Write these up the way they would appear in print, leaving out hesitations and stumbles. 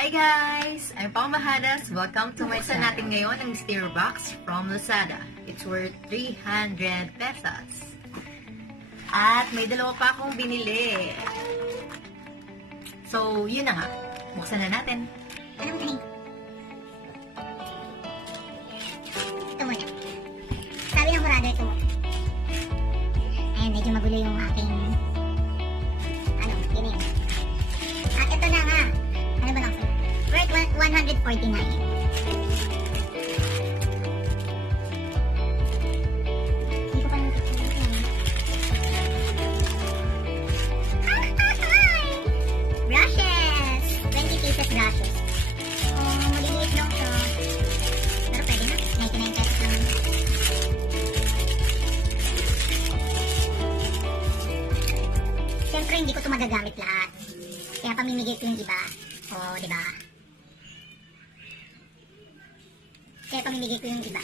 Hi guys! I'm Majadas. Welcome to my sa natin ngayon ang stereo box from Lazada. It's worth 300 pesos. At may dalawa pa akong binili. So, yun na nga. Buksan na natin. Ano mo ito muna. Sabi ng kurado ito. Ayan, medyo magulo yung aking ginig. At ito na nga. Ano ba lang sila? Worth 149. Hindi ko pa naman brushes! 20 pieces brushes. Oh, maliliit lang siya. Pero pwede na. 99 pesos lang. Siyempre, hindi ko ito magagamit lahat. Kaya pamimigay ko yung iba. Oh, di ba? Kaya pamimigay ko yung iba.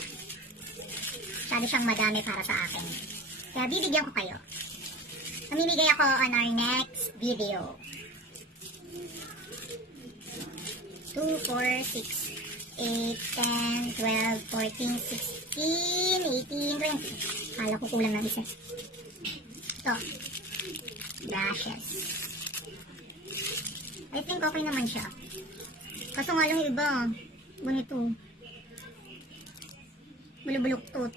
Masyado siyang madami para sa akin. Kaya bibigyan ko kayo. Mamimigay ako on our next video. 2, 4, 6, 8, 10, 12, 14, 16, 18, 20. Kala ko kulang ng isa. Ito. Brushes. I think okay naman siya. Kaso nga lang yung iba. Ganito. Bulubuluktot.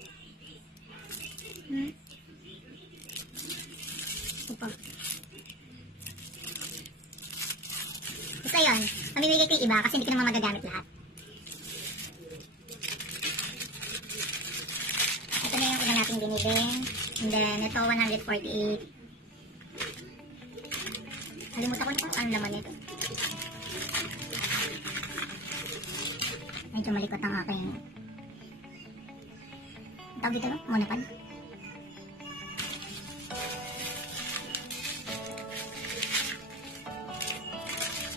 Ito pa. Basta yun. Mamimigay ko yung iba kasi hindi ko naman magagamit lahat. Ito na yung una nating binili. And then, ito 148. Kalimutan ko na kung ano naman ito. Medyo malikot ang aking tawag dito, no? Monopod.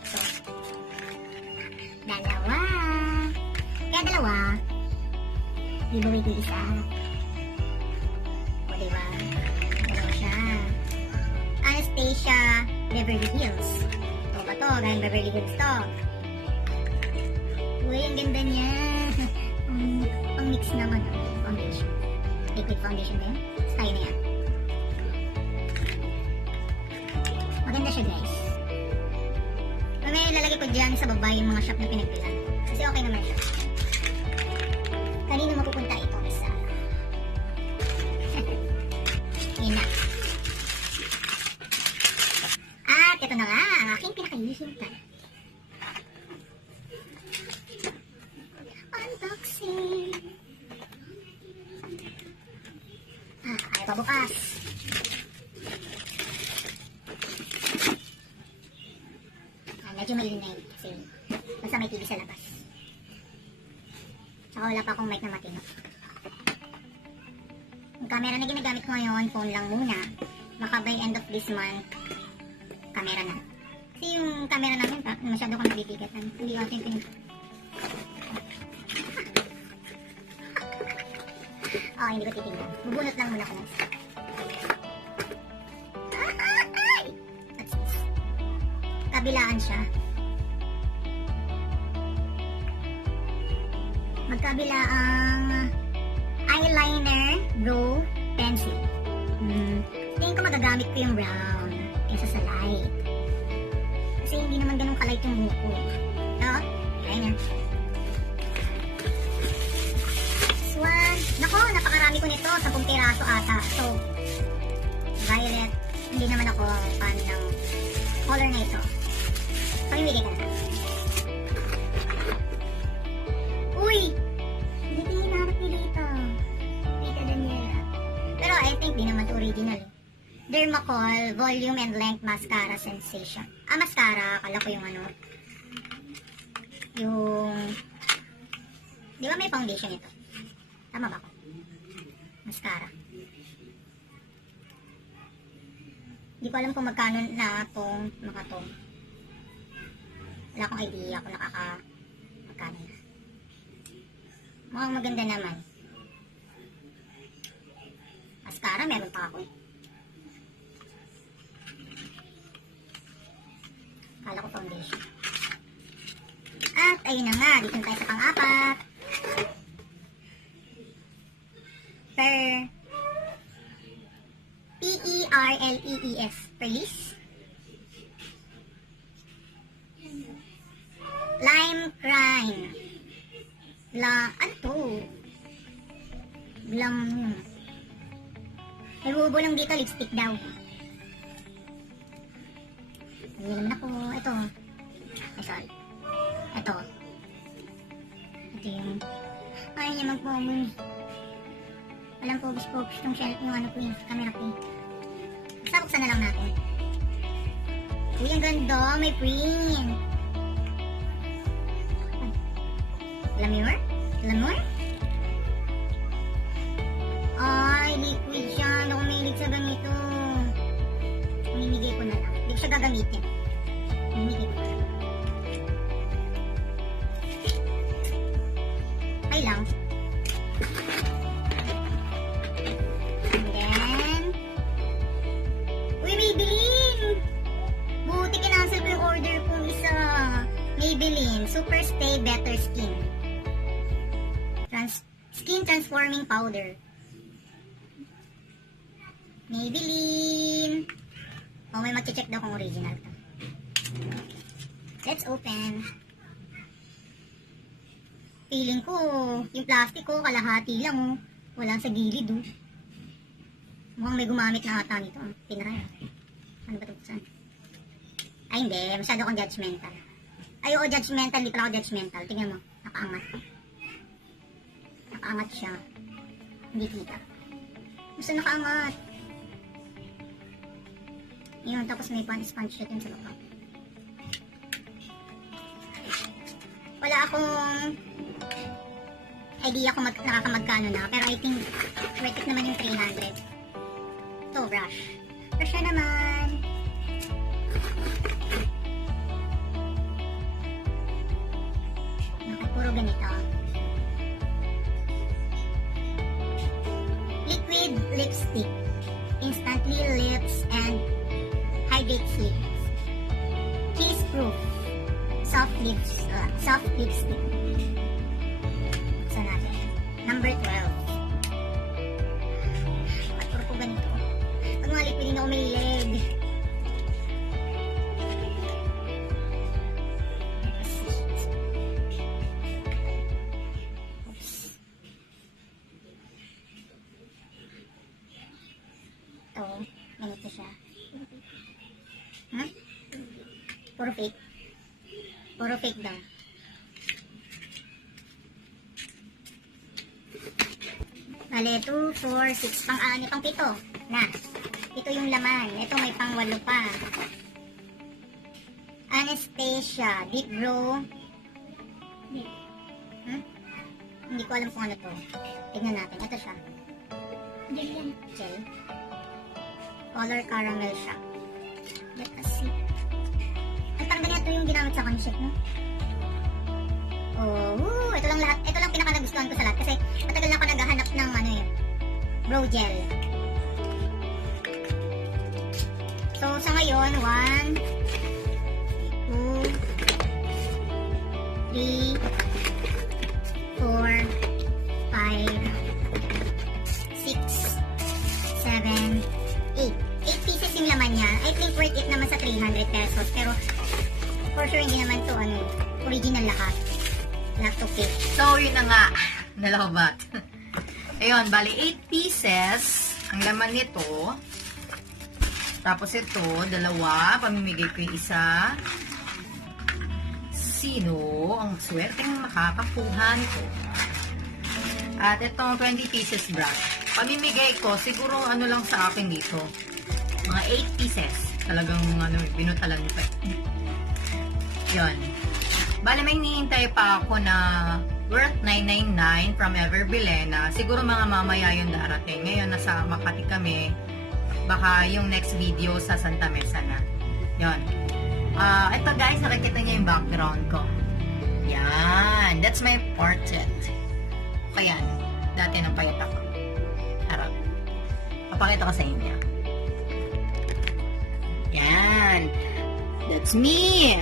So, dalawa. Kaya dalawa. Giveaway ko isa. O, diba? Dalawa siya. Anastasia Beverly Hills. Ito ba to? Galing Beverly Hills to. Uy, ang ganda niya. Pang mix naman. Foundation. Liquid foundation ba yan? Style na yan. Maganda siya, guys. May lalagay ko dyan sa baba yung mga shop na pinagbilan. Kasi okay naman siya. Kanino mapupunta ito? Isa. Yun na. At ito na nga, ang aking pinakahihintay. Unboxing. Ayaw pa bukas. Medyo maingay kasi basta may TV sa labas. Saka wala pa akong mic na matino. Yung camera na ginagamit ko ngayon, phone lang muna. Baka by end of this month, camera na. Kasi yung camera namin, masyado kong nabibigatan. Hindi ako yung hindi ko titignan. Bubunot lang muna ko ng isa. Kabilaan siya. Magkabila ang eyeliner, brow, pencil. Tingin ko magagamit ko yung brown kaysa sa light. Kasi hindi naman ganun ka-light yung buhok ko. Ito, eyeliner. This one. Nako, napakarami ko nito. 10 piraso ata. So, violet. Hindi naman ako fan ng color na ito. Pamimigay ka na. Uy! Hindi ko hinahanap nila ito. Tita Daniela. Pero I think di naman ito original. Dermacol Volume and Length Mascara Sensation. Mascara. Akala ko yung ano. Yung... Di ba may foundation ito? Tama ba ako? Mascara. Hindi ko alam kung magkano na itong makatong. Wala akong idea kung magkano na. Mukhang maganda naman. Mascara, meron pa ako eh. Kala ko foundation. ayun na nga. Dito na tayo sa pang-apat. Perlees. Perlis. Lime crime. Ano to? Glam. May bubo lang dito, lipstick daw. Hindi naman ako. Ito. Ay, sorry. Ito. Ito yung... Ayaw niya mag-focus. Walang focus tong shelf yung ano ko yung camera ko. Basta buksan na lang natin. Uy, ang ganda. May print. Glamour? Glamour? Ay, liquid siya. Hindi ako mahilig sa ganito. Minimigay ko na lang. Hindi ko siya gagamitin. Minimigay ko na lang. Okay lang. And then, uy, Maybelline! Buti kinancel ko yung order kong isa. Maybelline Super Stay Better Skin. Skin Transforming Powder. Maybelline. Oh, may mag-check daw kung original to. Let's open. Feeling ko, yung plastic ko, kalahati lang oh. Wala sa gilid oh. Mukhang may gumamit na ata nito. Tinry. Ano ba ito? Saan? Ay hindi, masyado akong judgmental. Ay oo, judgmental. Hindi pala ako judgmental. Tingnan mo, nakaangat. Nakaangat siya. Hindi kita. Basta nakaangat. Yun, tapos may pan-sponge siya dun sa baba. Wala akong idea kung nakakamagkano na, pero I think worth it naman yung 300. Ito, brush. Brush na naman. Okay, puro ganito. Liquid lipstick. Instantly lips and hydrates lips. Kiss-proof. Soft lipstick. Buksan natin. Number 12. At puro po ganito. Pag mga liquid, hindi ako mahilig. Oops. Ito, ganito siya. Puro fake. Puro fake daw. Bale, 2, 4, 6, pang-ano, pang-pito. Na. Ito yung laman. Ito may pang-8 pa. Anastasia. Deep Glow. Hindi ko alam kung ano to. Tignan natin. Ito siya. Gel. Color caramel siya. Let us see. Ay, parang ganito yung ginamit sa concept, no? Oh, ito lang lahat. Ito lang pinaka nagustuhan ko sa lahat kasi matagal na ako naghahanap ng ano yun, brow gel. So, sa ngayon, 1, 2, 3, 4, 5, 6, 7, 8. 8 pieces yung laman niya. I think worth it naman sa 300 pesos. Pero, for sure, hindi naman to ano, original lahat. Lahat to fit. So, yun na nga. Nalabat. Ayun, bali 8 pieces ang laman nito. Tapos ito, 2. Pamimigay ko yung isa. Sino ang swerteng makakakuha nito? At itong 20 pieces brush. Pamimigay ko, siguro ano lang sa akin dito. Mga 8 pieces. Talagang ano, binutalan pa. Yun. Bale, may hinihintay pa ako na worth $9.99 from Ever Bilena. Siguro mga mamaya yung darating. Ngayon, nasa Makati kami. Baka yung next video sa Santa Mesa na. Yun. Ito guys, nakikita niyo yung background ko. Yan. That's my portrait. Kaya, dati nang payat ako. Harap. Papakita ko sa inyo. Yan. That's me.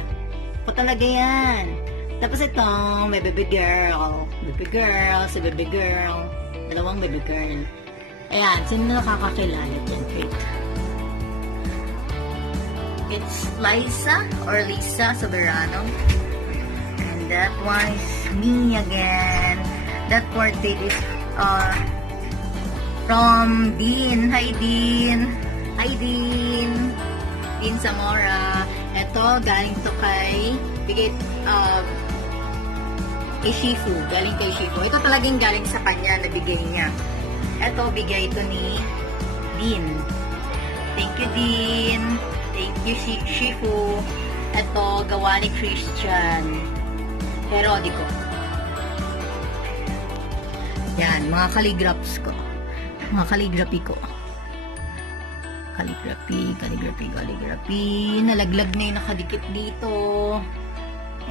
Ako talaga yan. Tapos ito, may baby girl. Baby girl, si baby girl. Dalawang baby girl. Ayan, sino nakakakilala dyan? Wait. It's Liza or Lisa Soberano. And that one is me again. That portrait is from Dean. Hi, Dean. Hi, Dean. Dean Zamora. Ito, galing to kay kay Shifu. Galing kay Shifu. Ito talagang galing sa kanya na bigay niya. Ito, bigay ito ni Dean. Thank you, Dean. Thank you, Shifu. Ito, gawa ni Christian. Periodico. Yan, mga calligraphs ko. Mga calligraphy ko. Calligraphy. Nalaglag na yung nakadikit dito.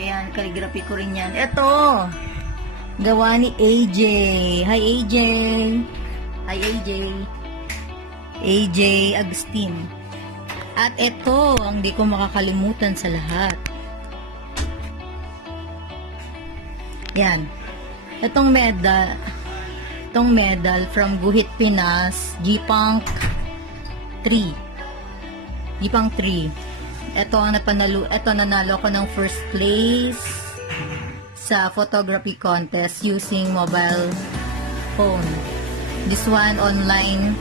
Ayan, calligraphy ko rin yan. Ito, gawa ni AJ. Hi, AJ. Hi, AJ. AJ Agustin. At ito, ang di ko makakalimutan sa lahat. Yan. Itong medal from Guhit, Pinas, G-Punk 3. G-Punk 3. Ito nanalo ko ng first place sa photography contest using mobile phone. This one online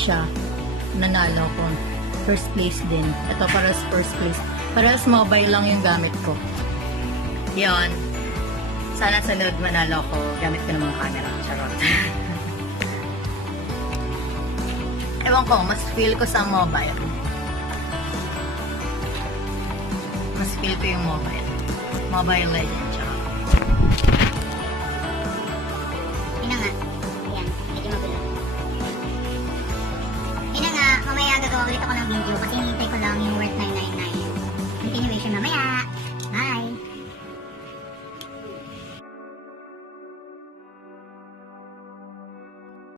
siya. Nanalo ko. First place din. Ito para sa first place. Para sa mobile lang yung gamit ko. Yon. Sana sunod manalo ko. Gamit ko ng mga camera. Charot. Ewan ko, mas feel ko sa mobile. Mas feel ko yung mobile. Mobile Legends. Charot. Yun na nga. Ayan, medyo magulo. Yun na nga, mamaya gagawa ulit ako ng video kasi hinihintay ko lang yung worth 999. Continuation mamaya.